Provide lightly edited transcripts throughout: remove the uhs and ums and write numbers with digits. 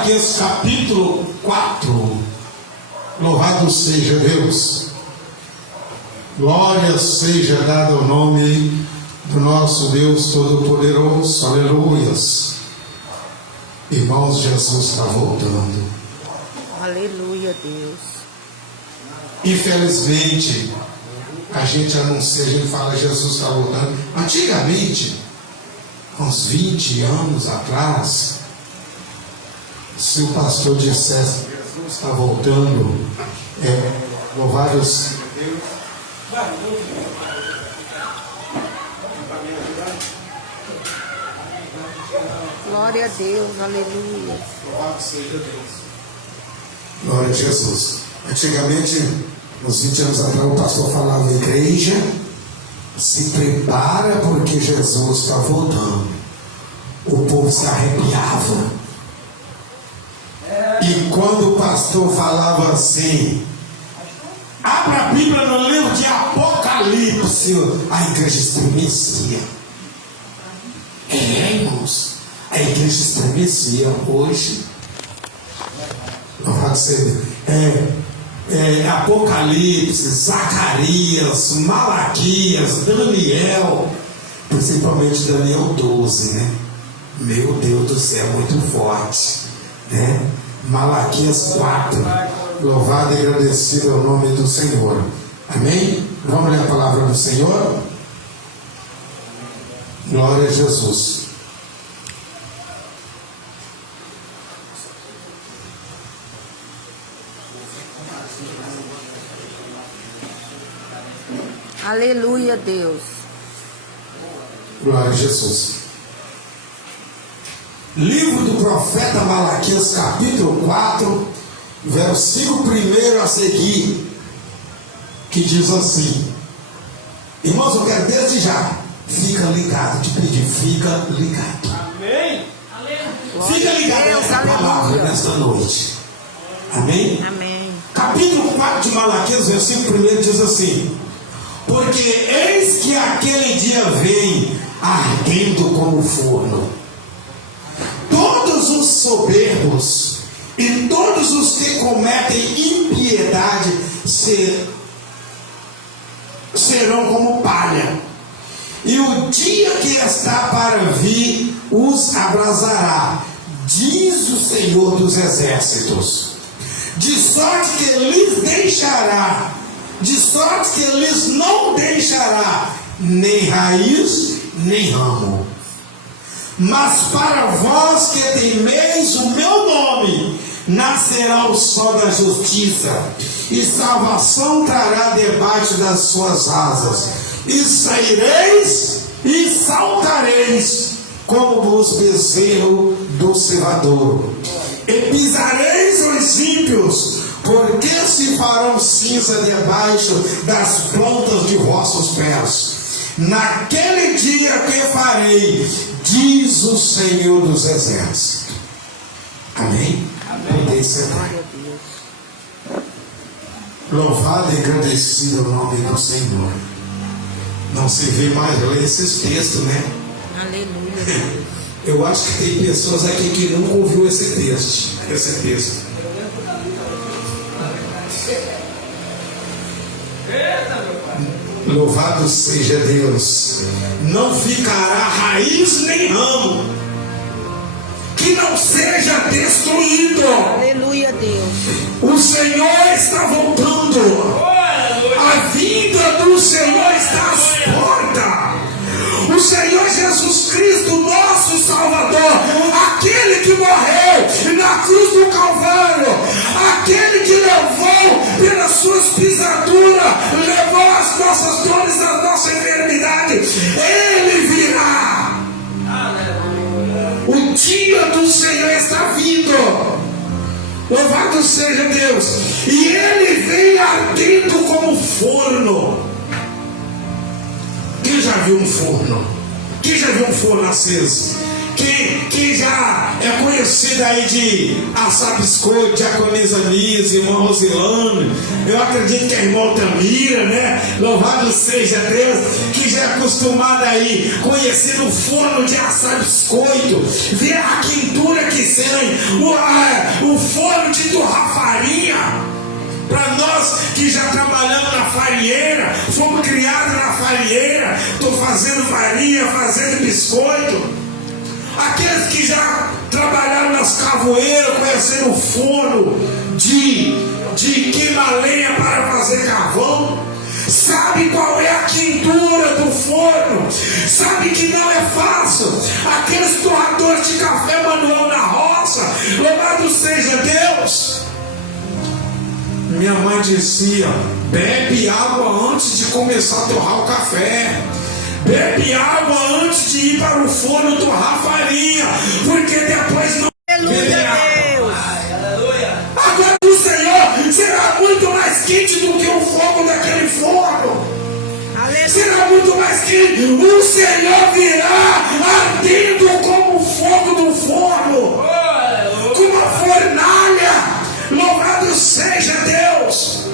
Malaquias capítulo 4. Louvado seja Deus. Glória seja dada ao nome do nosso Deus Todo-Poderoso. Aleluias. Irmãos, Jesus está voltando. Aleluia, Deus. Infelizmente, a gente anuncia, a gente fala Jesus está voltando. Antigamente, uns 20 anos atrás, se o pastor dissesse Jesus está voltando, louvado seja Deus. Glória a Deus, aleluia. Louvado seja Deus. Glória a Jesus. Antigamente, uns 20 anos atrás, o pastor falava: igreja, se prepara porque Jesus está voltando. O povo se arrepiava. E quando o pastor falava assim, abra a Bíblia no livro de Apocalipse, a igreja estremecia. Irmãos, a igreja estremecia hoje. Louvado seja Apocalipse, Zacarias, Malaquias, Daniel, principalmente Daniel 12, né? Meu Deus do céu, muito forte, né? Malaquias 4, louvado e agradecido ao nome do Senhor. Amém? Vamos ler a palavra do Senhor? Glória a Jesus. Aleluia, Deus. Glória a Jesus. Livro do profeta Malaquias, capítulo 4, versículo 1 a seguir, que diz assim: irmãos, eu quero desde já, fica ligado, te pedir, fica ligado. Amém. Fica ligado nessa palavra nesta noite. Amém? Amém. Capítulo 4 de Malaquias, versículo 1 diz assim: porque eis que aquele dia vem ardendo como forno. Todos os soberbos e todos os que cometem impiedade serão como palha. E o dia que está para vir os abrasará, diz o Senhor dos Exércitos. De sorte que lhes não deixará nem raiz, nem ramo. Mas para vós que temeis o meu nome, nascerá o sol da justiça, e salvação trará debaixo das suas asas. E saireis e saltareis como os bezerros do cevadouro. E pisareis os ímpios, porque se farão cinza debaixo das plantas de vossos pés. Naquele dia que farei, diz o Senhor dos Exércitos. Amém? Amém. Glória a Deus. Louvado e agradecido o nome do Senhor. Não se vê mais ler esses textos, né? Aleluia, Deus. Eu acho que tem pessoas aqui que nunca ouviu esse texto. Louvado seja Deus. Não ficará raiz nem ramo que não seja destruído. Aleluia, Deus. O Senhor está voltando. A vinda do Senhor está às portas. O Senhor Jesus Cristo, nosso Salvador, aquele que morreu na cruz do Calvário, aquele que levou pelas suas pisaduras, levou as nossas dores, a nossa enfermidade, ele virá. O dia do Senhor está vindo. Louvado seja Deus. E ele vem ardendo como forno. Quem já viu um forno? Quem já viu um forno aceso? Quem já é conhecido aí de assar biscoito, diaconisa Nisa, irmão Rosilano, eu acredito que é irmão Tamira, né? Louvado seja Deus, que já é acostumado aí, conhecido o forno de assar biscoito, ver a quintura que tem, o forno de torrar farinha. Para nós que já trabalhamos na farinheira, fomos criados na farinheira, estou fazendo farinha, fazendo biscoito. Aqueles que já trabalharam nas cavoeiras, conheceram o forno de queimar lenha para fazer carvão, sabe qual é a quintura do forno, sabe que não é fácil. Aqueles torradores de café manual na roça, louvado seja Deus. Minha mãe dizia: bebe água antes de começar a torrar o café. Bebe água antes de ir para o forno torrar farinha, porque depois não. Aleluia, Deus. Agora o Senhor será muito mais quente do que o fogo daquele forno. Aleluia. Será muito mais quente. O Senhor virá ardendo como o fogo do forno, com uma fornalha. Louvado seja Deus.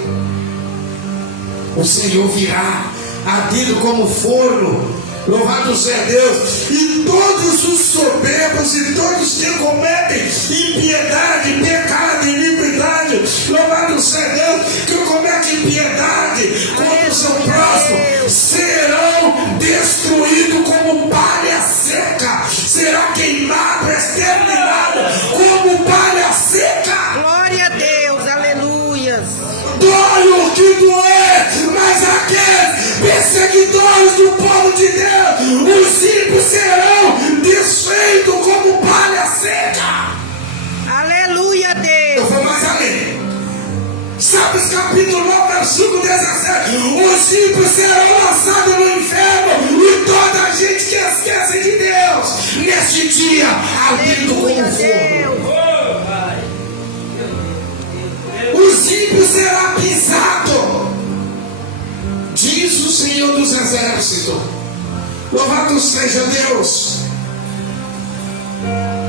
O Senhor virá ardendo como forno. Louvado seja Deus. E todos os soberbos e todos que cometem impiedade, pecado, iniquidade, louvado seja Deus, que cometem impiedade contra o seu próximo, serão destruídos como palha seca. Será queimado, exterminado como palha seca. Glória a Deus, aleluia. Dói o que doer, mas aqueles perseguidores do povo de Deus, os ímpios serão desfeitos como palha seca. Aleluia, Eu Deus. vou mais além. Salmos capítulo 9, versículo 17. Os ímpios serão lançados no inferno, e toda a gente que esquece de Deus neste dia ardendo como fogo. Os ímpios será pisado, diz o Senhor dos Exércitos. Louvado seja Deus.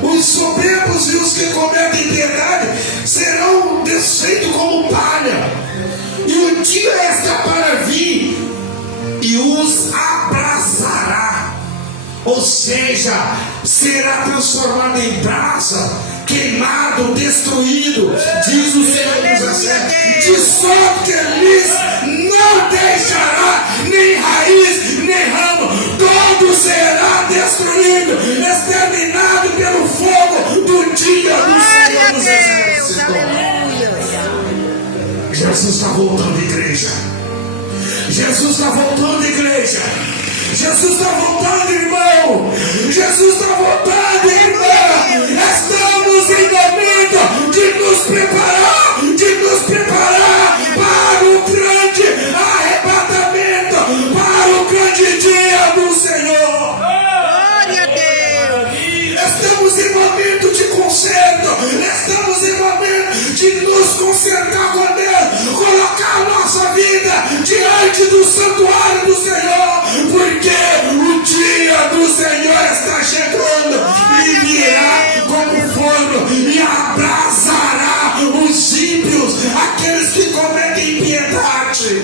Os soberbos e os que cometem impiedade serão desfeitos como palha, e o dia está para vir e os abraçará, ou seja, será transformado em brasa, queimado, destruído, diz o Senhor dos Exércitos, de sorte que lhes não deixará nem raiz, nem ramo, todo será destruído, exterminado pelo fogo do dia do Senhor dos Exércitos. Aleluia. Jesus está voltando, igreja. Jesus está voltando, igreja. Jesus está voltando, irmão. Jesus está voltando, irmão. Estamos em momento de nos preparar para o grande arrebatamento, para o grande dia do Senhor. Glória a Deus. Estamos em momento de conserto. Estamos em momento de nos consertar com Deus, colocar a nossa vida diante do santuário do Senhor, porque o dia do Senhor está chegando e virá como forno e abrasará os ímpios, aqueles que cometem impiedade.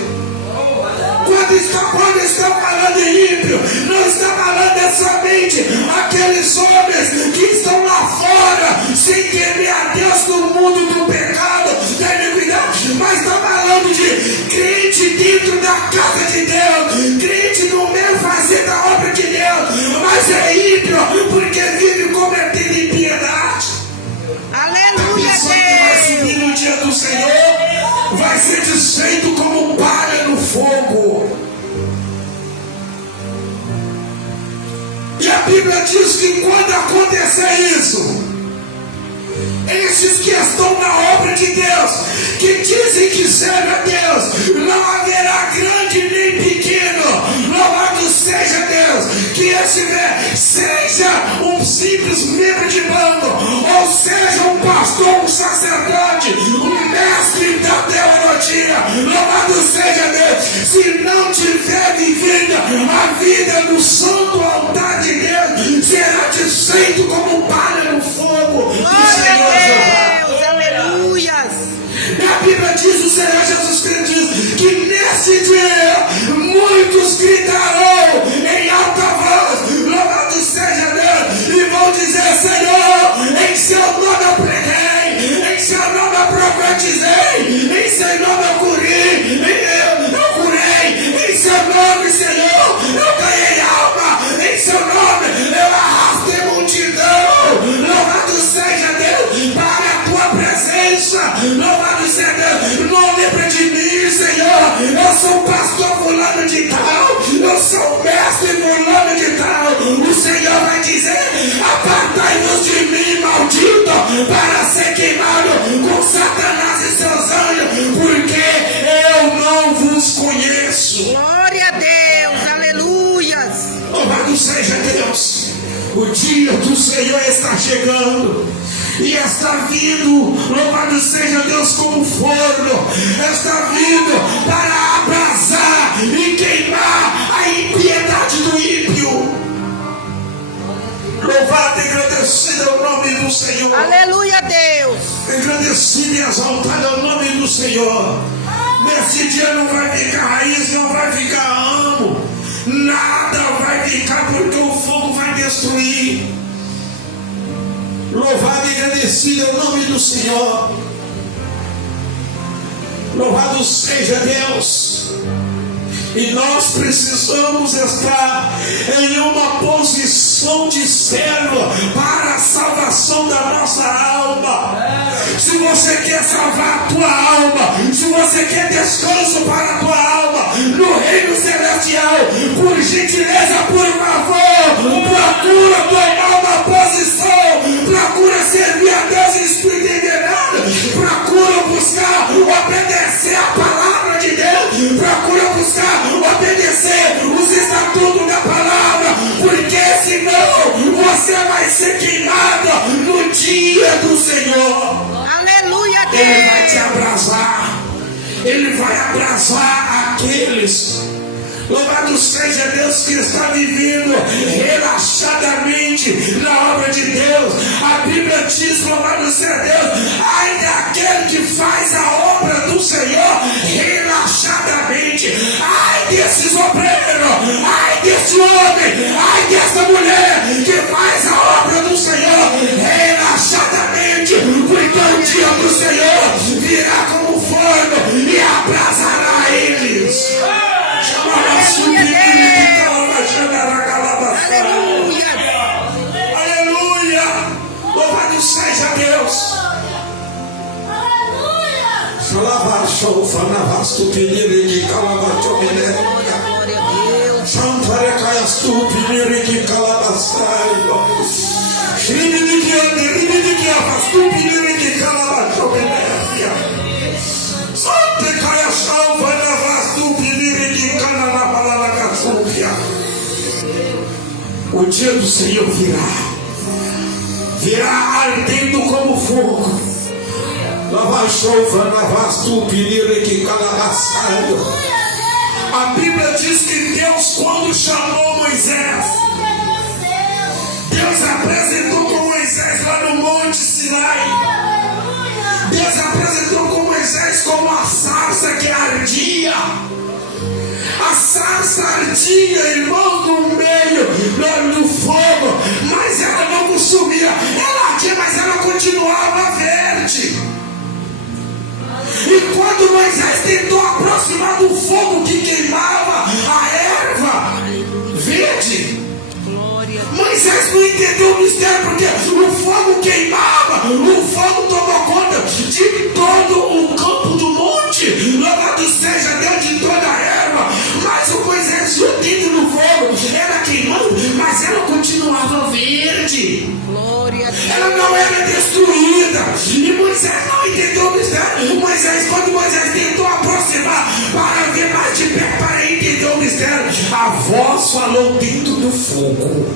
Quando está falando em ímpio, não está falando somente aqueles homens que estão lá fora, sem temer a Deus, no mundo do pecado, da iniquidade, mas está falando de crente dentro da casa de Deus, crente no meio fazer da obra de Deus, mas é ímpio porque vive cometendo impiedade. Aleluia, A pessoa que vai Deus. subir no dia do Senhor vai ser desfeito como palha no fogo. E a Bíblia diz que quando acontecer isso, esses que estão na obra de Deus, que dizem que servem a Deus, não haverá grande nem pequeno. Louvado seja Deus. Que esse seja um simples membro de bando, ou seja um pastor, um sacerdote, um mestre da teologia, dia. Louvado seja Deus. Se não tiver vivendo a vida no santo altar de Deus, será desfeito como palha no fogo do Senhor Jeová. Deus, aleluias. A Bíblia diz, o Senhor Jesus Cristo diz que nesse dia muitos gritarão em alta voz, louvado seja Deus, e vão dizer: Senhor, em seu nome eu preguei, em seu nome eu profetizei, em seu nome eu curei, em seu nome, Senhor, eu ganhei alma, em seu nome eu arrastei multidão. Louvado seja Deus para a tua presença. Louvado seja Deus. Não lembra de mim, Senhor. Eu sou o pastor fulano de tal, eu sou o mestre fulano de tal. O Senhor vai dizer: apartai-vos de mim, maldito, para ser queimado com Satanás e seus anjos, porque eu não vos conheço. Glória a Deus, aleluias. Louvado seja Deus. O dia do Senhor está chegando e está vindo, louvado seja Deus, como forno, está vindo para abrasar e queimar a impiedade do ímpio. Louvado e agradecido é o nome do Senhor. Aleluia, Deus. Engrandecido e exaltado é o nome do Senhor. Nesse dia não vai ficar raiz, não vai ficar ramo, nada vai ficar, porque o fogo vai destruir. Louvado e agradecido é o nome do Senhor. Louvado seja Deus. E nós precisamos estar em uma posição de servo para a salvação da nossa alma. Se você quer salvar a tua alma, se você quer descanso para a tua alma no reino celestial, por gentileza, por favor, procura tomar uma posição, procura servir a Deus em espírito e verdade, procura buscar obedecer a palavra de Deus, procura buscar obedecer os estatutos da palavra, porque senão você vai ser queimado no dia do Senhor. Aleluia, Deus. Ele vai te abrasar, ele vai abrasar aqueles, louvado seja Deus, que está vivendo relaxadamente na obra de Deus. A Bíblia diz, louvado seja Deus, ai daquele que faz a obra do Senhor relaxadamente. Ai desses obreiros, ai desse homem, ai dessa mulher que faz a obra do Senhor relaxadamente, porque o dia do Senhor virá como forno e abrasará eles. Aleluia. Aleluia. Louvado seja Deus. Glória O dia do Senhor virá ardendo como fogo. A Bíblia diz que Deus, quando chamou Moisés, Deus apresentou com Moisés lá no Monte Sinai. Deus apresentou com Moisés como a sarça que ardia. A sarça ardia, irmão, no meio do fogo, mas ela não consumia. Ela ardia, mas ela continuava verde. E quando Moisés tentou aproximar do fogo que queimava a erva verde, Moisés não entendeu o mistério, porque o fogo queimava, o fogo tomou conta de todo o campo do monte. Louvado seja Deus, de toda a erva. Mas o Moisés viu dentro do fogo, ela queimando, mas ela continuava verde. Ela não era destruída. E Moisés não entendeu o mistério. Quando Moisés tentou aproximar para ver mais de perto, para entender o mistério, a voz falou dentro do fogo.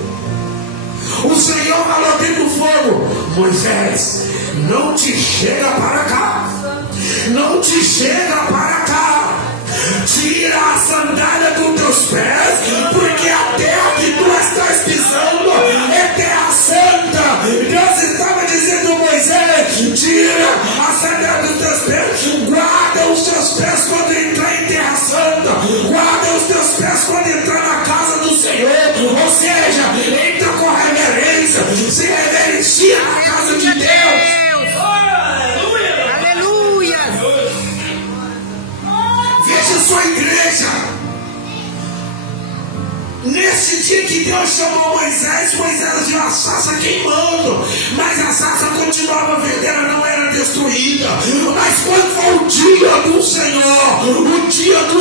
O Senhor falou dentro do fogo: Moisés, não te chega para cá, não te chega para Deus chamou Moisés viu a sarça queimando, mas a sarça continuava verde, ela não era destruída. Mas quando for o dia do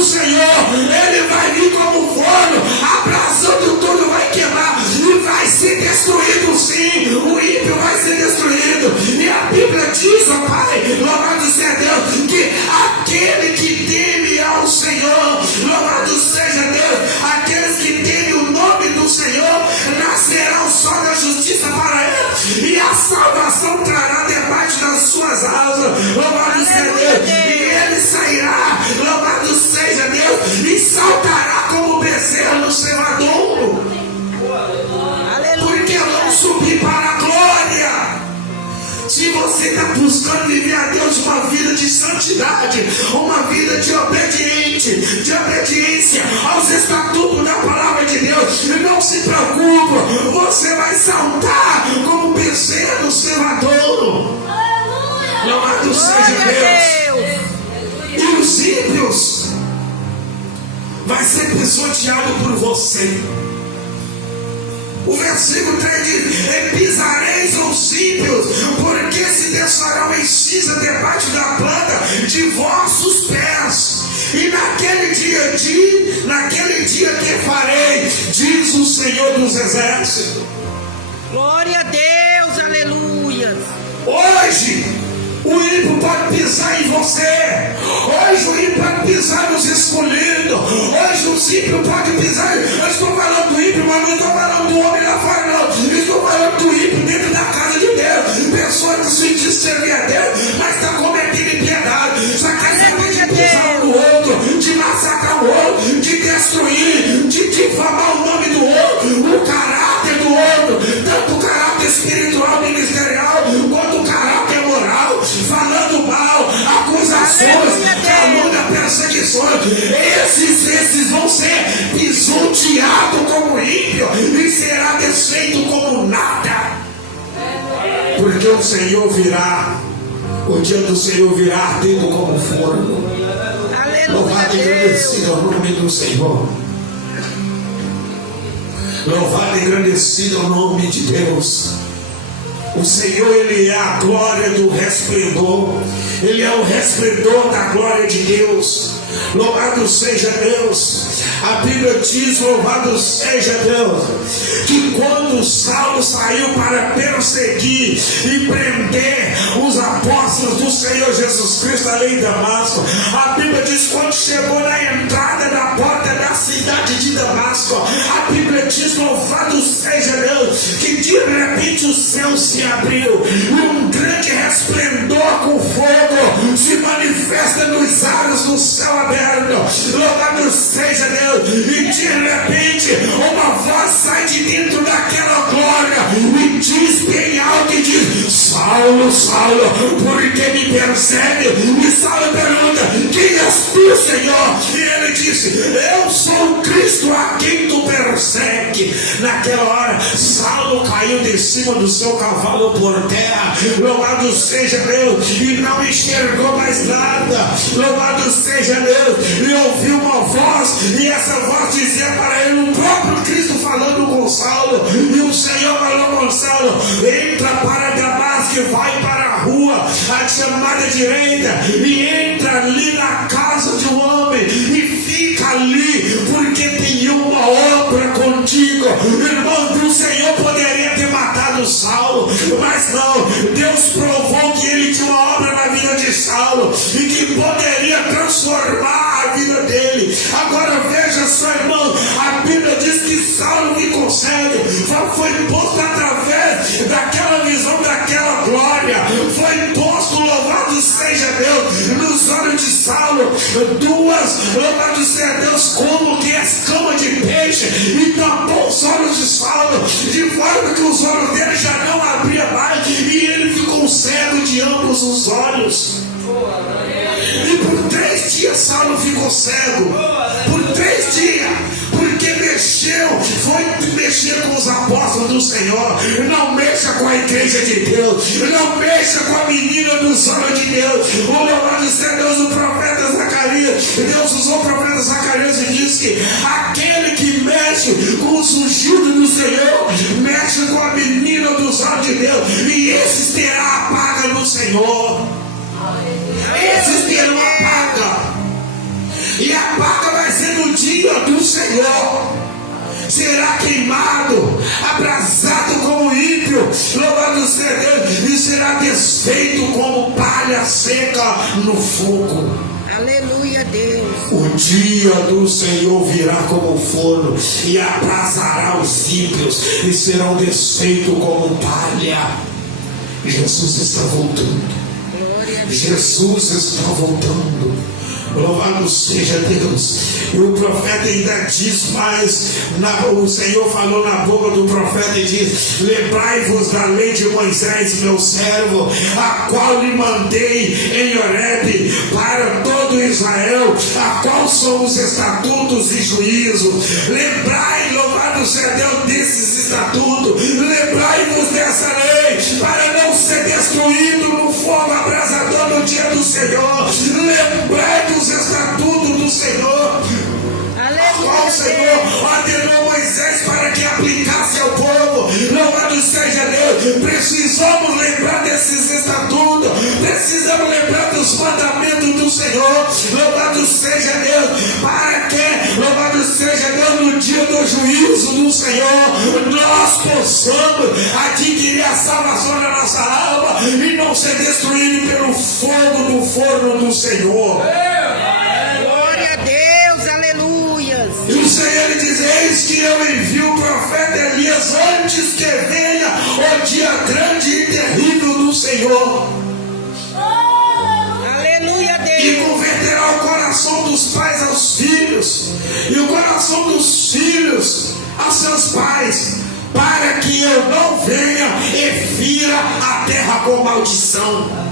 Senhor, ele vai vir como forno, abraçando tudo, vai queimar e vai ser destruído, sim. O ímpio vai ser destruído. E a Bíblia diz, ó Pai, louvado seja Deus, que aquele que teme ao Senhor, louvado seja Deus, aqueles que temem o nome do Senhor, nascerá o sol da justiça para ele, e a salvação trará debaixo das suas asas, louvado seja Deus, e ele sairá, louvado seja Deus, e saltará como bezerro no cevadouro, porque vão subir para a glória. Se você está buscando viver a Deus uma vida de santidade, uma vida de obediência aos estatutos da palavra de Deus, não se preocupe, você vai saltar como bezerro no cevadouro. Louvado seja Deus. E os ímpios vai ser pisoteado por você. O versículo 3 diz: e pisareis os ímpios, porque se desfarão em cinza debaixo da planta de vossos pés. E naquele dia que farei, diz o Senhor dos Exércitos. Glória a Deus, aleluia. Hoje o ímpio pode pisar em você. Hoje o ímpio pode pisar nos escolhidos. Hoje o ímpio pode pisar. Eu estou falando do ímpio, mas não estou falando do homem lá fora, não. Eu estou falando do ímpio dentro da casa de Deus. Pessoa que se diz servir a Deus, mas está cometendo impiedade. Só quer saber de pisar no outro, de massacrar o outro, de destruir, de difamar o nome do outro, o caráter do outro, tanto o caráter espiritual, ministerial, quanto o caráter moral, falando mal, acusações, calúnia, perseguições. Esses vão ser pisoteados como ímpio e será desfeito como nada. Porque o Senhor virá, o dia do Senhor virá ardendo como forno. Louvado e agradecido ao nome do Senhor. Louvado e agradecido ao nome de Deus. O Senhor, Ele é a glória do resplendor. Ele é o resplendor da glória de Deus. Louvado seja Deus. A Bíblia diz, louvado seja Deus, que quando Saulo saiu para perseguir e prender os apóstolos do Senhor Jesus Cristo ali em Damasco, a Bíblia diz, quando chegou na entrada da porta da cidade de Damasco, a Bíblia diz, louvado seja Deus, que de repente o céu se abriu e um grande resplendor com fogo se manifesta nos ares do céu aberto. Louvado seja Deus. E de repente uma voz sai de dentro daquela glória e diz bem alto e diz: Saulo, Saulo, por que me persegue? E Saulo pergunta: quem és tu, Senhor? E ele disse: eu sou o Cristo a quem tu persegue. Naquela hora Saulo caiu de cima do seu cavalo por terra. Louvado seja Deus. E não enxergou mais nada. Louvado seja Deus. E ouviu uma voz, e essa voz dizia para ele, o próprio Cristo falando com Saulo. E o Senhor falou com Saulo: entra para Damasco e vai para a rua, a chamada direita, e entra ali na casa de um homem e fica ali, porque tem uma obra contigo. Irmão, o Senhor poderia ter matado Saulo, mas não. Deus provou que ele tinha uma obra na vida de Saulo e que poderia transformar a vida dele. Agora veja só, irmão, a Bíblia diz que Saulo ficou cego, foi posto através daquela visão, daquela glória, foi posto, louvado seja Deus, nos olhos de Saulo, duas, louvado seja Deus, como que escama de peixe, e tapou os olhos de Saulo, de forma que os olhos dele já não abriam mais, e ele ficou cego de ambos os olhos. E por 3 dias Saulo ficou cego. Por 3 dias. Porque foi mexer com os apóstolos do Senhor. Não mexa com a igreja de Deus. Não mexa com a menina dos olhos de Deus. O louvado seja Deus, o profeta Zacarias. Deus usou o profeta Zacarias e disse que aquele que mexe com os os ungidos do Senhor mexem com a menina dos olhos de Deus, e esses terão a paga no Senhor. Esses terão a paga, e a paga vai ser no dia do Senhor. Será queimado, abrasado como ímpio, louvado seja Deus, e será desfeito como palha seca no fogo. Aleluia, Deus. O dia do Senhor virá como forno e abrasará os ímpios e serão desfeitos como palha. Jesus está voltando. Jesus está voltando. Louvado seja Deus. E o profeta ainda diz mais, o Senhor falou na boca do profeta e diz: lembrai-vos da lei de Moisés, meu servo, a qual lhe mandei em Horebe para todo Israel, a qual são os estatutos e juízos. Lembrai, louvado seja Deus, desses estatutos. Lembrai-vos dessa lei, para não ser destruído no fogo abrasador no dia do Senhor. Lembrai dos estatutos do Senhor, a qual o Senhor ordenou Moisés para que aplicasse ao povo. Louvado seja Deus. Precisamos lembrar desses estatutos, precisamos lembrar dos mandamentos do Senhor. Louvado seja Deus, para que, louvado seja Deus, no dia do juízo do Senhor, nós possamos adquirir a salvação da nossa alma e não ser destruído pelo fogo do forno do Senhor. Glória a Deus, aleluias. E o Senhor diz: eis que eu envio o profeta Elias antes que venha o dia grande e terrível do Senhor. Aleluia, E Deus. converterá o coração dos pais aos filhos, e o coração dos filhos aos seus pais, para que eu não venha e fira a terra com maldição.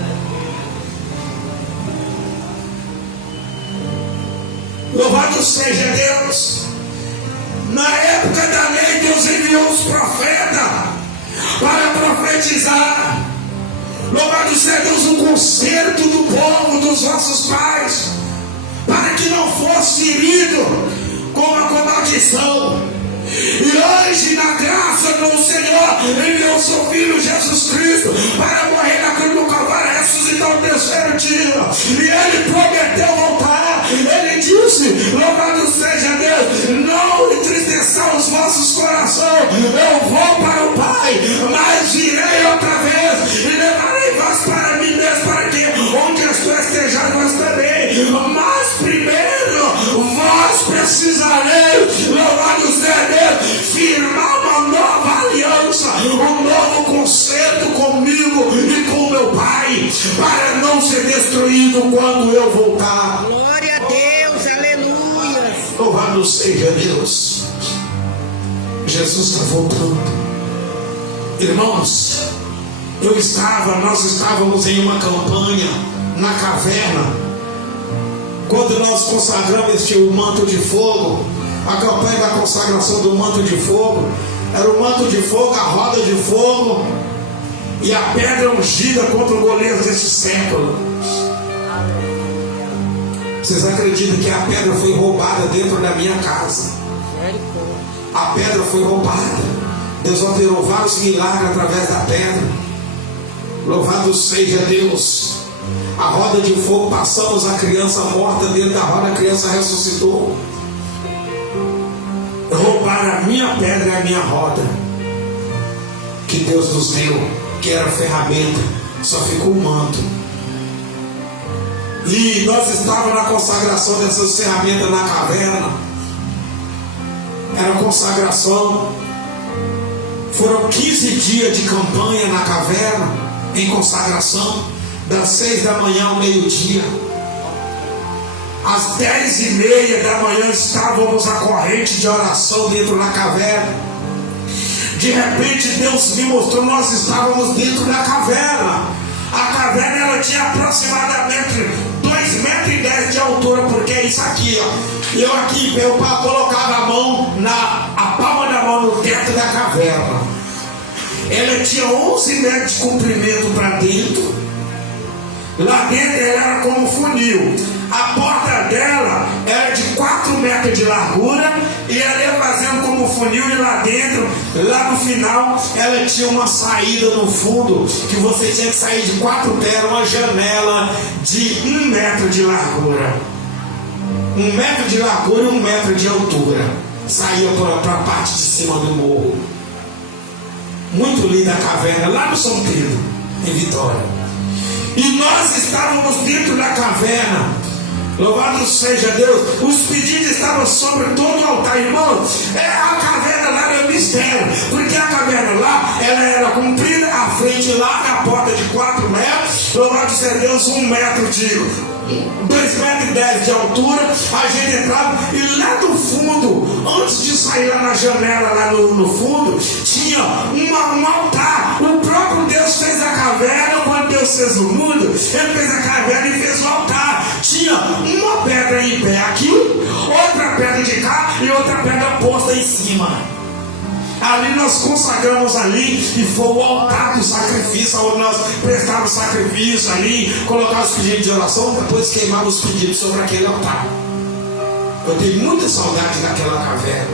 Louvado seja Deus. Na época da lei, Deus enviou os profetas para profetizar. Louvado seja Deus, o conserto do povo, dos nossos pais, para que não fosse ferido com a maldição. E hoje, na graça do Senhor, enviou seu Filho Jesus Cristo para morrer na cruz do Calvário, ressuscitar o terceiro dia. E Ele prometeu voltar. Ele disse: louvado seja Deus, não entristeçam os vossos corações. Eu vou para o Pai, mas virei outra vez e levarei vós para mim mesmo, para que onde eu estejais vós também. Mas primeiro vós precisareis, louvado seja Deus, firmar uma nova aliança, um novo concerto comigo e com meu Pai, para não ser destruído quando eu voltar. Glória a Deus, aleluia. Louvado seja Deus. Jesus está voltando. Irmãos, nós estávamos em uma campanha na caverna. Quando nós consagramos o manto de fogo, a campanha da consagração do manto de fogo, era o manto de fogo, a roda de fogo e a pedra ungida contra o Golias deste século. Vocês acreditam que a pedra foi roubada dentro da minha casa? A pedra foi roubada. Deus operou vários milagres através da pedra. Louvado seja Deus. A roda de fogo, passamos a criança morta dentro da roda, a criança ressuscitou. Roubaram a minha pedra e a minha roda, que Deus nos deu, que era ferramenta, só ficou o manto. E nós estávamos na consagração dessas ferramentas na caverna. Era consagração. Foram 15 dias de campanha na caverna, em consagração, das 6 da manhã ao meio-dia. Às 10h30 da manhã estávamos a corrente de oração dentro da caverna. De repente Deus me mostrou, nós estávamos dentro da caverna. A caverna ela tinha aproximadamente 2,10 metros de altura, porque é isso aqui, ó. Eu aqui, eu colocava a mão, a palma da mão no teto da caverna. Ela tinha 11 metros de comprimento para dentro. Lá dentro ela era como funil. A porta dela era de 4 metros de largura E ela ia fazendo como funil, e lá dentro, lá no final, ela tinha uma saída no fundo, que você tinha que sair de 4 pés, uma janela de 1 metro de largura. 1 metro de largura e 1 metro de altura. Saía para a parte de cima do morro. Muito linda a caverna, lá no São Pedro, em Vitória. E nós estávamos dentro da caverna. Louvado seja Deus. Os pedidos estavam sobre todo o altar, irmão. A caverna lá era um mistério, porque a caverna lá, ela era comprida, a frente lá, a porta de 4 metros. Louvado seja Deus, 1 metro de 2,10 metros de altura. A gente entrava e lá no fundo, antes de sair lá na janela, lá no fundo, tinha um altar. O próprio Deus fez a caverna. Quando Deus fez o mundo, Ele fez a caverna e fez o altar. Tinha uma pedra em pé aqui, outra pedra de cá e outra pedra posta em cima. Ali nós consagramos ali, e foi o altar do sacrifício, onde nós prestávamos sacrifício ali, colocávamos os pedidos de oração, depois queimávamos os pedidos sobre aquele altar. Eu tenho muita saudade daquela caverna.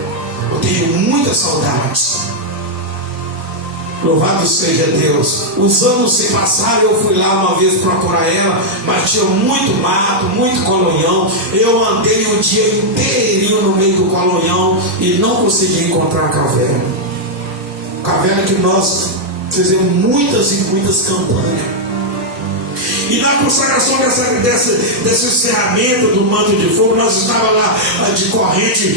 Eu tenho muita saudade. Louvado seja Deus. Os anos se passaram, eu fui lá uma vez procurar ela, mas tinha muito mato, muito colonhão. Eu andei o dia inteirinho no meio do colonhão e não consegui encontrar a caverna. Caverna que nós fizemos muitas e muitas campanhas. E na consagração desse encerramento do manto de fogo, nós estávamos lá de corrente,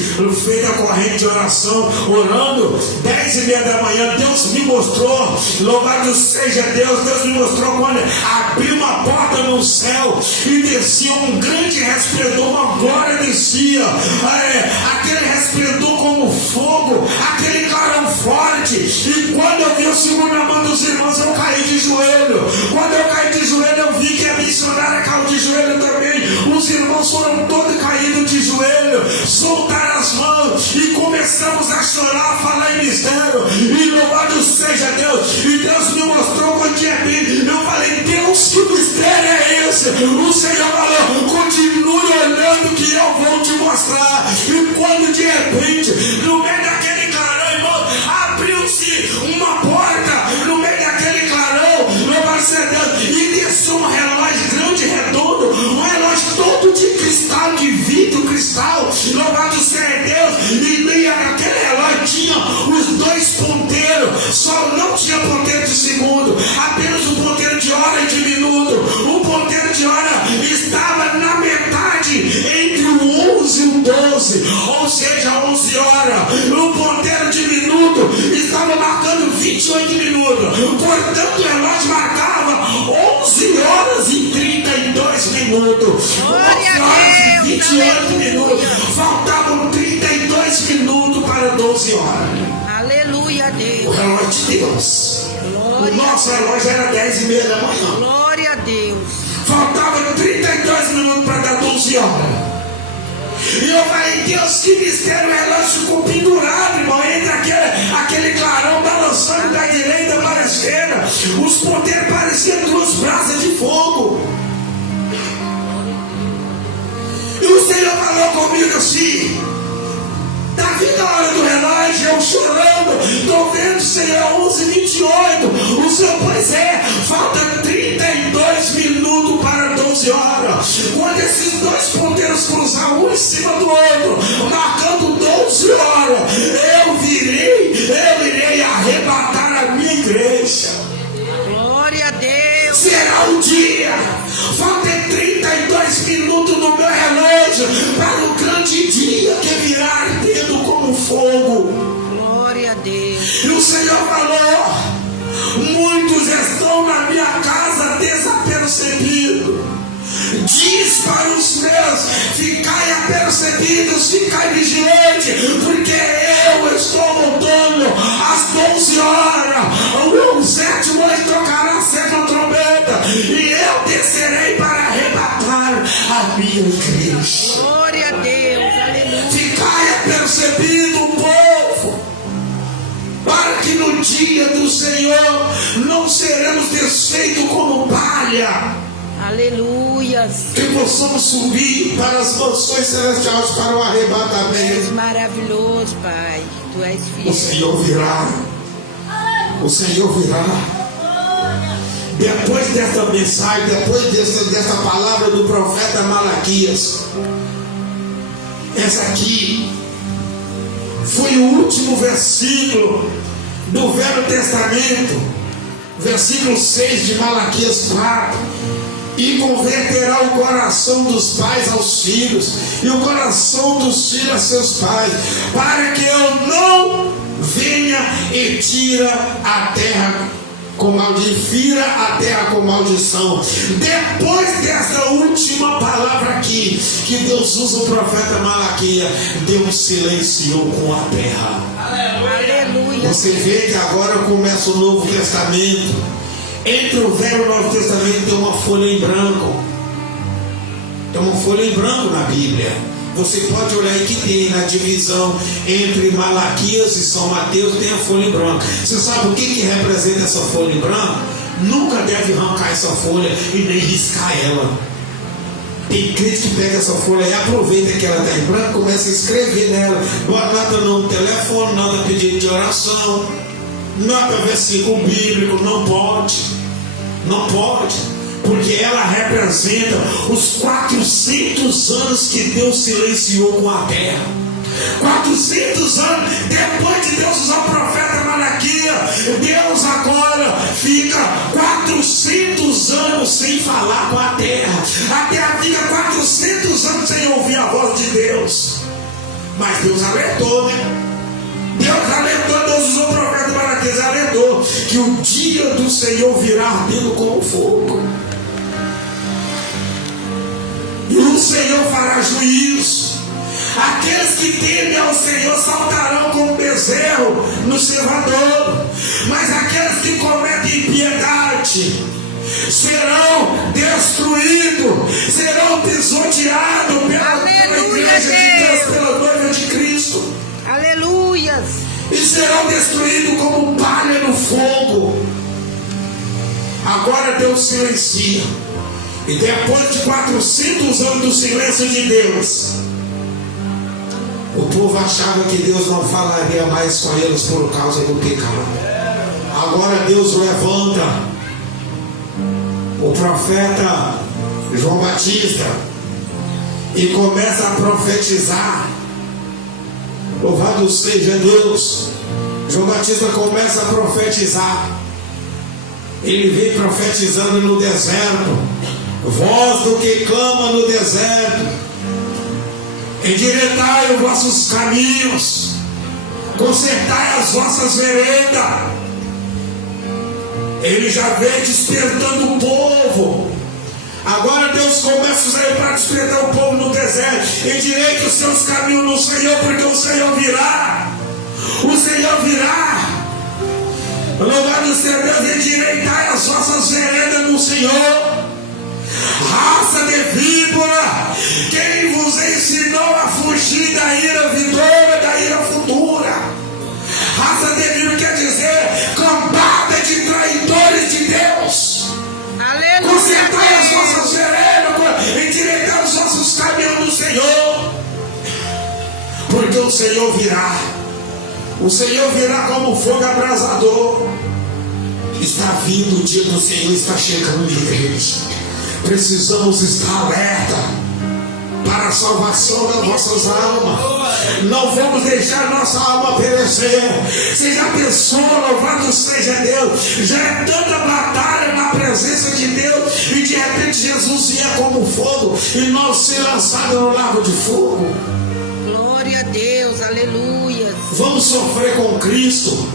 feita a corrente de oração, orando, 10h30 da manhã. Deus me mostrou, louvado seja Deus, Deus me mostrou quando abriu uma porta no céu e descia um grande resplendor, uma glória descia, aquele resplendor como fogo, aquele clarão forte. E quando eu vi o segundo na mão dos irmãos, eu caí de joelho. Quando eu caí de joelho, eu vi que a missionária caiu de joelho também. Os irmãos foram todos caídos de joelho, soltaram as mãos e começamos a chorar, a falar em mistério. E louvado seja Deus. E Deus me mostrou quando tinha vindo. Eu falei: Deus, que mistério é esse? O Senhor falou: continue olhando que eu vou te mostrar. E quando de repente, no meio daquele clarão, irmão, abriu-se uma porta no meio daquele clarão, louvado seja Deus, e desceu um relógio grande, redondo, um relógio todo de cristal, de vidro cristal, louvado seja Deus. E aquele relógio tinha os 2 ponteiros, só não tinha ponteiro de segundo, apenas o ponteiro de hora e de minuto. O ponteiro de hora estava na metade entre o 11 e o 12, ou seja, 11 horas. O ponteiro de minuto estava marcando 28 minutos, portanto o relógio marcava 11 horas e 32 minutos. 11 horas e 28 minutos. Faltavam 32 minutos para 12 horas. Aleluia a Deus. O relógio de Deus. Glória. O nosso relógio era 10h30 da manhã. Glória a Deus. Faltavam 32 minutos para dar 12 horas. E eu falei: Deus, que mistério. O relógio ficou pendurado, irmão, entre aquele clarão balançando da direita para a esquerda. Os ponteiros pareciam 2 brasas de fogo. E o Senhor falou comigo assim: está vindo a hora do relógio. Eu chorando, estou vendo, Senhor, 11h28. O Senhor: pois é, falta 32 minutos para 12 horas. Quando esses 2 ponteiros cruzaram um em cima do outro, marcando 12 horas, eu irei arrebatar a minha igreja. Glória a Deus. Será um dia. Faltam 32 minutos no meu relógio para o grande dia que virá ardendo como fogo. Glória a Deus. E o Senhor falou: muitos estão na minha casa desapercebidos. Diz para os meus: ficai apercebidos, ficai vigilantes, porque eu estou voltando às 12 horas. O 7º anjo tocará a 7ª trombeta, e eu descerei para arrebatar a minha igreja. Glória a Deus. Aleluia. Ficai apercebido, povo, para que no dia do Senhor não seremos desfeitos como palha. Aleluias. Que possamos subir para as mansões celestiais, para o Tu és arrebatamento. maravilhoso, Pai. Tu és O fiel. Senhor virá. O Senhor virá. Depois desta mensagem, depois desta palavra do profeta Malaquias, essa aqui foi o último versículo do Velho Testamento, versículo 6 de Malaquias 4. E converterá o coração dos pais aos filhos, e o coração dos filhos a seus pais, para que eu não venha e tira a terra com maldição, fira a terra com maldição. Depois dessa última palavra aqui, que Deus usa o profeta Malaquias, Deus silenciou com a terra. Aleluia. Você vê que agora começa o Novo Testamento. Entre o Velho e o Novo Testamento tem uma folha em branco. Tem uma folha em branco na Bíblia. Você pode olhar aí que tem na divisão entre Malaquias e São Mateus, tem a folha em branco. Você sabe o que representa essa folha em branco? Nunca deve arrancar essa folha e nem riscar ela. Tem crente que pega essa folha e aproveita que ela está em branco, começa a escrever nela. Nota no telefone, nota pedido de oração, nota versículo bíblico. Não pode. Não pode, porque ela representa os 400 anos que Deus silenciou com a terra. 400 anos depois de Deus usar o profeta Malaquias, Deus agora fica 400 anos sem falar com a terra. A terra fica 400 anos sem ouvir a voz de Deus. Mas Deus alertou, né? Deus usou o profeta Malaquias, alertou que o dia do Senhor virá ardendo como fogo. E o Senhor fará juízo. Aqueles que temem ao Senhor saltarão como bezerro no cevador, mas aqueles que cometem impiedade serão destruídos, serão pisoteados pela igreja de Deus, pela noiva de Cristo. Aleluias. E serão destruídos como palha no fogo. Agora Deus silencia. E depois de 400 anos do silêncio de Deus, o povo achava que Deus não falaria mais com eles por causa do pecado. Agora Deus levanta o profeta João Batista e começa a profetizar. Louvado seja Deus. João Batista começa a profetizar. Ele vem profetizando no deserto. Voz do que clama no deserto: endireitai os vossos caminhos, consertai as vossas veredas. Ele já vem despertando o povo. Agora Deus começa a usar ele para despertar o povo no deserto. Endireite os seus caminhos no Senhor, porque o Senhor virá. O Senhor virá. Louvado seja Deus, endireitai as vossas veredas no Senhor. Raça de víbora, quem vos ensinou a fugir da ira vindoura, da ira futura? Raça de víbora quer dizer cambada de traidores de Deus. Aleluia. Consertai as vossas veredas, endireitai os vossos caminhos no Senhor, porque o Senhor virá. O Senhor virá como fogo abrasador. Está vindo o dia do Senhor, está chegando, igreja. Precisamos estar alerta para a salvação das nossas almas. Não vamos deixar nossa alma perecer. Você já pensou, louvado seja Deus, já é tanta batalha na presença de Deus, e de repente Jesus ia como fogo e nós ser lançados no lago de fogo. Glória a Deus, aleluia. Vamos sofrer com Cristo.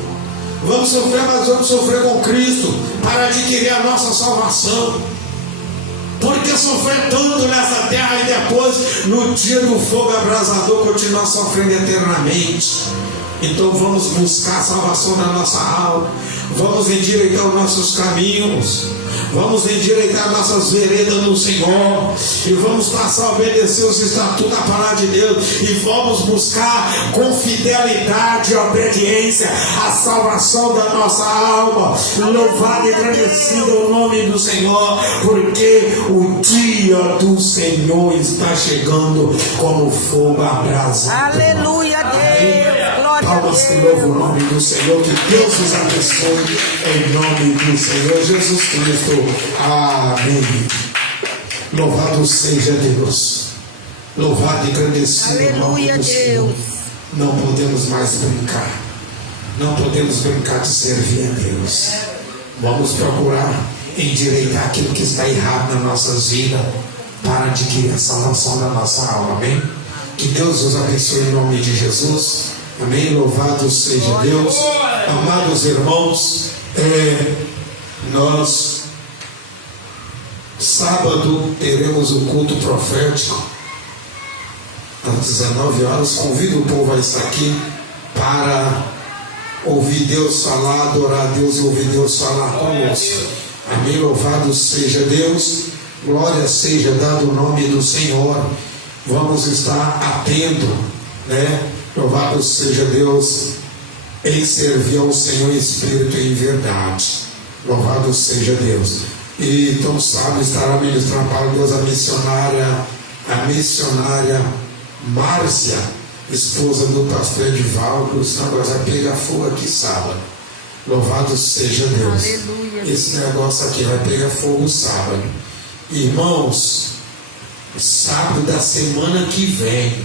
Vamos sofrer, mas vamos sofrer com Cristo para adquirir a nossa salvação. Porque sofrer tanto nessa terra e depois, no dia do fogo abrasador, continuar sofrendo eternamente. Então vamos buscar a salvação da nossa alma. Vamos endireitar os nossos caminhos. Vamos endireitar nossas veredas no Senhor. E vamos passar a obedecer os estatutos da palavra de Deus. E vamos buscar com fidelidade e obediência a salvação da nossa alma. Louvado e agradecido o nome do Senhor, porque o dia do Senhor está chegando como fogo abrasado. Aleluia, Deus. Glória a Palmas que Deus. louvam o nome do Senhor. Que Deus os abençoe em nome do Senhor Jesus Cristo. Amém. Louvado seja Deus. Louvado e agradecido em nome Aleluia, do Senhor. Deus. Não podemos mais brincar. Não podemos brincar de servir a Deus. Vamos procurar endireitar aquilo que está errado nas nossas vidas para adquirir a salvação da nossa alma. Amém? Que Deus os abençoe em nome de Jesus. Amém? Louvado seja Deus. Amados irmãos, nós sábado teremos o culto profético às 19 horas. Convido o povo a estar aqui para ouvir Deus falar, adorar a Deus e ouvir Deus falar conosco. Amém? Louvado seja Deus. Glória seja dado o nome do Senhor. Vamos estar atentos, né? Louvado seja Deus em servir ao Senhor em espírito e em verdade. Louvado seja Deus. E então sábado estará ministrando para Deus a missionária Márcia, esposa do pastor Edivaldo. Esse negócio vai pegar fogo aqui sábado. Louvado seja Deus. Aleluia. Esse negócio aqui vai pegar fogo sábado. Irmãos, sábado da semana que vem,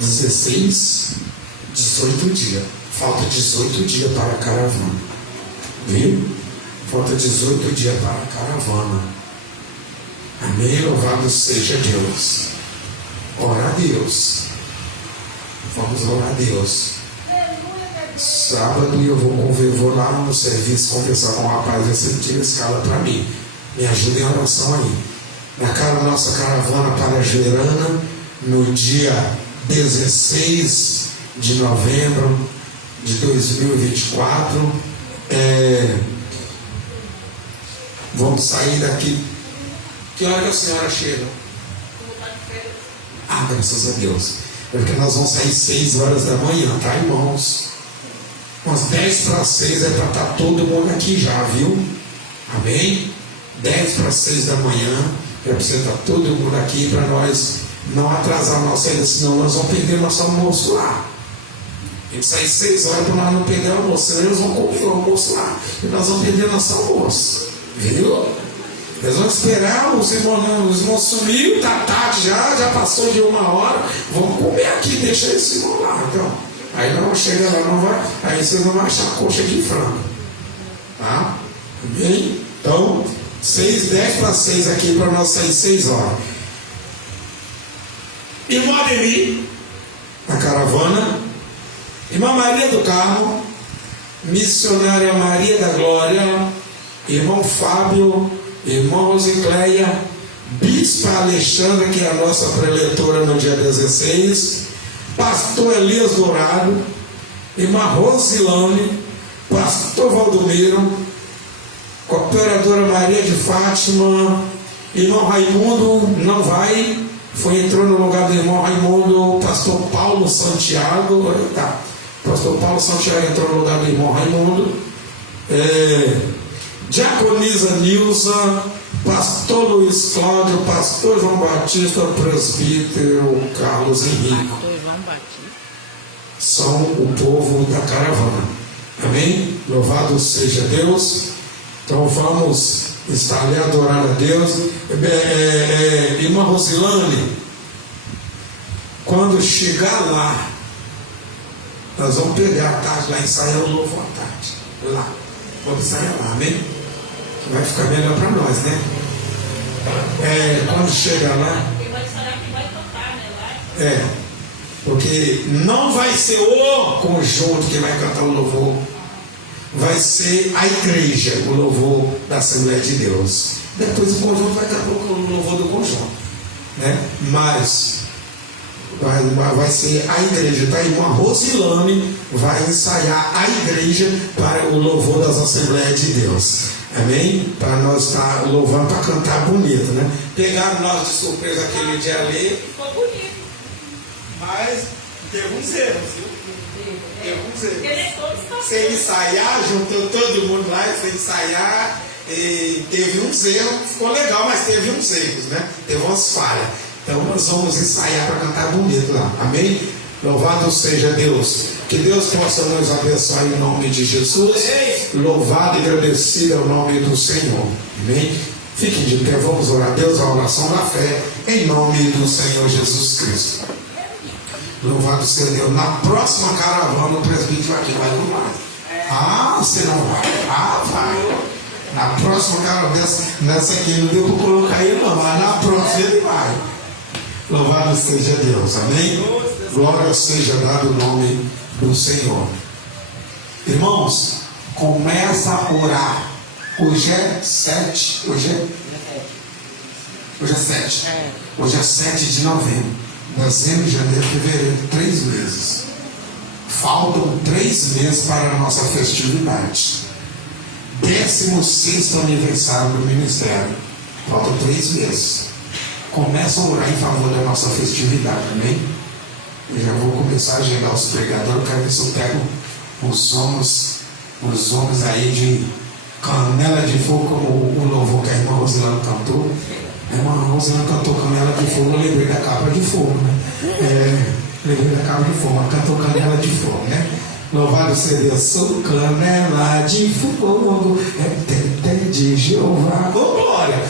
16, 18 dias. Falta 18 dias para a caravana. Viu? Falta 18 dias para a caravana. Amém? Louvado seja Deus. Ora a Deus. Vamos orar a Deus. Sábado eu vou lá no serviço conversar com o rapaz. Você tira a escala para mim. Me ajuda em oração aí. Na nossa caravana para Joerana, no dia 16 de novembro de 2024. Vamos sair daqui. Que hora que a senhora chega? Graças a Deus. Porque nós vamos sair 6 horas da manhã, tá, irmãos? Umas 10 para 6 é para estar todo mundo aqui já, viu? Amém? 10 para 6 da manhã é para você estar todo mundo aqui, para nós não atrasar a nossa saída, senão nós vamos perder nosso almoço lá. Tem que sair 6 horas para nós não perder o almoço, senão eles vão comer o almoço lá e nós vamos perder nosso almoço. Viu? Eles vão esperar os irmãos sumiram, tá tarde já passou de 1 hora, vamos comer aqui, deixa esse irmão lá. Então, aí não chega lá, não vai, aí vocês não vão achar coxa de frango. Tá? Amém? Então, 10 para 6 aqui para nós sair 6 horas. Irmã Ademir, na caravana. Irmã Maria do Carmo, missionária Maria da Glória, irmão Fábio, irmã Rosicléia, bispa Alexandra, que é a nossa preletora no dia 16, pastor Elias Dourado, irmã Rosilane, pastor Valdomiro, cooperadora Maria de Fátima, irmão Raimundo não vai, entrou no lugar do irmão Raimundo, pastor Paulo Santiago, pastor Paulo Santiago entrou no lugar do irmão Raimundo, diaconisa Nilza, pastor Luiz Cláudio, pastor João Batista, presbítero Carlos Henrique. São o povo da caravana. Amém? Louvado seja Deus. Então vamos estar ali adorar a Deus. Irmã Rosilane, quando chegar lá, nós vamos pegar a tarde lá, ensaiar o louvor à tarde. Lá. Vamos ensaiar lá, amém? Vai ficar melhor para nós, né? Quando chegar lá. Quem vai ensaiar que vai tocar, né? Porque não vai ser o conjunto que vai cantar o louvor. Vai ser a igreja, o louvor da Assembleia de Deus. Depois o conjunto vai cantar o louvor do conjunto, né? Mas vai ser a igreja, tá? Irmã Rosilane vai ensaiar a igreja para o louvor das Assembleias de Deus. Amém? Para nós estar louvando, para cantar bonito, né? Pegaram nós de surpresa aquele dia ali. Ficou bonito. Mas teve uns erros, viu? Teve uns erros. Sem ensaiar, juntou todo mundo lá sem ensaiar. E teve uns erros, ficou legal, mas teve uns erros, né? Teve umas falhas. Então nós vamos ensaiar para cantar bonito lá. Amém? Louvado seja Deus. Que Deus possa nos abençoar em nome de Jesus. Louvado e agradecido é o nome do Senhor. Amém? Fiquem de pé, vamos orar a Deus, a oração da fé, em nome do Senhor Jesus Cristo. Louvado seja Deus. Na próxima caravana o presbítero aqui vai com nós. Ah, você não vai? Ah, vai. Na próxima caravana, nessa aqui não deu para colocar ele não, mas na próxima ele vai. Louvado seja Deus. Amém? Glória seja dado o nome do Senhor. Irmãos, começa a orar. Hoje é 7. Hoje é 7. Hoje é 7 de novembro. Dezembro, janeiro, fevereiro. 3 meses. Faltam 3 meses para a nossa festividade. 16º aniversário do ministério. Faltam 3 meses. Começa a orar em favor da nossa festividade. Amém? Eu já vou começar a agendar os pregadores. Quero ver se eu pego os homens aí de canela de fogo, como o louvor que a irmã Rosilano cantou. A irmã Rosilano cantou canela de fogo, eu lembrei da capa de fogo, né? Lembrei da capa de fogo, ela cantou canela de fogo, né? Louvado seja Deus, sou canela de fogo, é de Jeová. Oh, glória!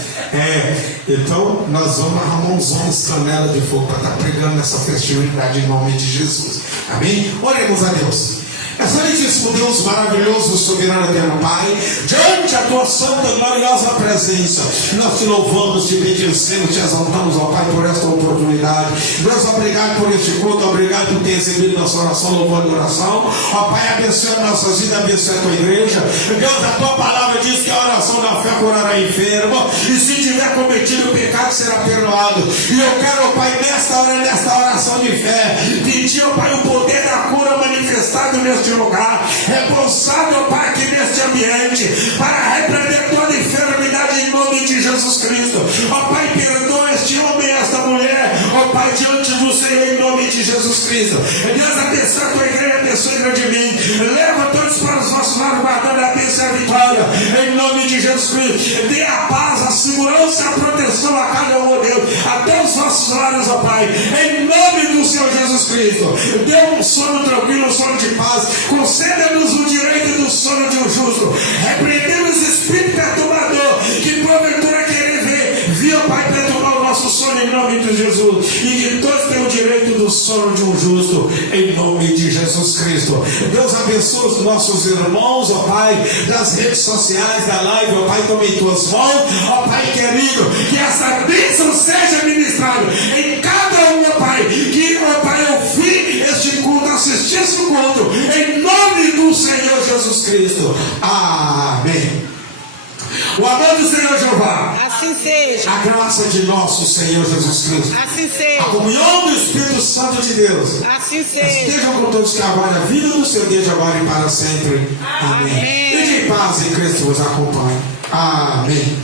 Então nós vamos arrumar uns homens canela de fogo para estar pregando nessa festividade em nome de Jesus. Amém? Oremos a Deus. Excelentíssimo Deus, maravilhoso, soberano eterno Pai, diante da tua santa e gloriosa presença, nós te louvamos, te bendizemos, te exaltamos, ó Pai, por esta oportunidade. Deus, obrigado por este culto, obrigado por ter recebido nossa oração, louvor e oração. Ó Pai, abençoa nossas vidas, abençoa a tua igreja. Deus, a tua palavra diz que a oração da fé curará enfermo, e se tiver cometido o pecado, será perdoado. E eu quero, ó Pai, nesta hora, nesta oração de fé, pedir, ó Pai, o poder da cura manifestado neste lugar, repousado, ó Pai, aqui neste ambiente, para repreender toda enfermidade em nome de Jesus Cristo. Ó Pai, perdoa este homem e esta mulher, ó Pai, diante do Senhor, em nome de Jesus Cristo. Deus, abençoa a tua igreja, abençoa grandemente. Leva todos para os vossos lares, guardando a bênção e a vitória, em nome de Jesus Cristo. Dê a paz, a segurança e a proteção a cada um, ó Deus, até os vossos lares, ó Pai, em nome do Senhor Jesus Cristo. Dê um sono tranquilo, um sono de paz. Conceda-nos o direito do sono de um justo. Repreendemos o espírito perturbador que porventura querer vir, ó Pai, perturbar o nosso sono em nome de Jesus. E que todos tenham o direito do sono de um justo em nome de Jesus Cristo. Deus abençoe os nossos irmãos, ó Pai, das redes sociais, da live, ó Pai, tome em tuas mãos, ó Pai querido, que essa bênção seja ministrada em cada um, ó Pai, que, ó Pai, eu fui este culto, assistir esse culto, em nome do Senhor Jesus Cristo. Amém. O amor do Senhor Jeová, Assim seja. a graça de nosso Senhor Jesus Cristo, Assim a seja. comunhão do Espírito Santo de Deus, Assim seja. estejam com todos que agora a vida do Senhor desde agora e para sempre. Amém. Amém. E de paz em Cristo vos acompanhe. Amém.